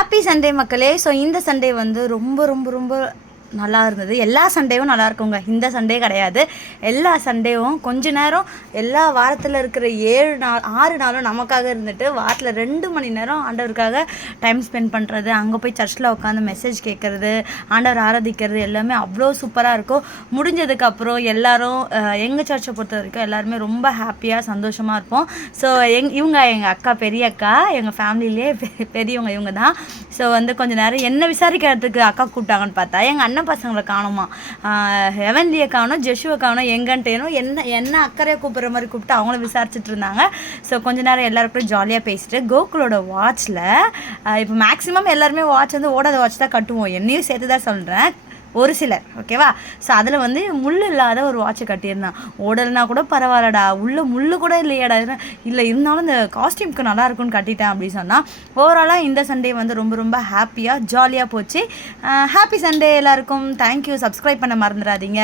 Happy Sunday மக்களே. So இந்த Sunday வந்து ரொம்ப ரொம்ப ரொம்ப நல்லா இருந்தது. எல்லா சண்டேவும் நல்லா இருக்குங்க, இந்த சண்டே கிடையாது. எல்லா சண்டேவும் கொஞ்ச நேரம் எல்லா வாரத்தில் இருக்கிற 6 நாளும் நமக்காக இருந்துட்டு வாரத்தில் 2 மணி நேரம் ஆண்டவருக்காக டைம் ஸ்பெண்ட் பண்ணுறது, அங்கே போய் சர்ச்சில் உட்காந்து மெசேஜ் கேட்குறது, ஆண்டவர் ஆராதிக்கிறது எல்லாமே அவ்வளோ சூப்பராக இருக்கும். முடிஞ்சதுக்கப்புறம் எல்லோரும் எங்கள் சர்ச்சை பொறுத்த வரைக்கும் எல்லாருமே ரொம்ப ஹாப்பியாக சந்தோஷமாக இருப்போம். ஸோ இவங்க எங்கள் அக்கா, பெரிய அக்கா, எங்கள் ஃபேமிலியிலே பெரியவங்க இவங்க தான். ஸோ வந்து கொஞ்சம் நேரம் என்ன விசாரிக்கிறதுக்கு அக்கா கூப்பிட்டாங்கன்னு பார்த்தா எங்கள் அண்ணன் பசங்களை காணுமா, ஹெவன்லியை காணும், ஜெஷுவை காணும், எங்கன்ட்டேனும் என்ன அக்கறையை கூப்பிட்ற மாதிரி கூப்பிட்டு அவங்கள விசாரிச்சுட்டு இருந்தாங்க. ஸோ கொஞ்ச நேரம் எல்லாருக்கும் ஜாலியாக பேசிட்டு கோகுலோட வாட்சில் இப்போ மேக்ஸிமம் எல்லாருமே வாட்ச் வந்து ஓடாத வாட்ச் தான் கட்டுவோம், என்னையும் சேர்த்து தான் சொல்கிறேன், ஒரு சிலர் ஓகேவா. ஸோ அதில் வந்து முள் இல்லாத ஒரு வாட்சை கட்டியிருந்தான். ஓடலைனா கூட பரவாயில்லடா, முள் கூட இல்லையாடா, இல்லை இருந்தாலும் இந்த காஸ்டியூம்க்கு நல்லா இருக்கும்னு கட்டிட்டேன் அப்படின்னு சொன்னால். ஓவராலாக இந்த சண்டே வந்து ரொம்ப ரொம்ப ஹாப்பியாக ஜாலியாக போச்சு. ஹாப்பி சண்டே எல்லாருக்கும். தேங்க்யூ. சப்ஸ்கிரைப் பண்ண மறந்துடாதீங்க.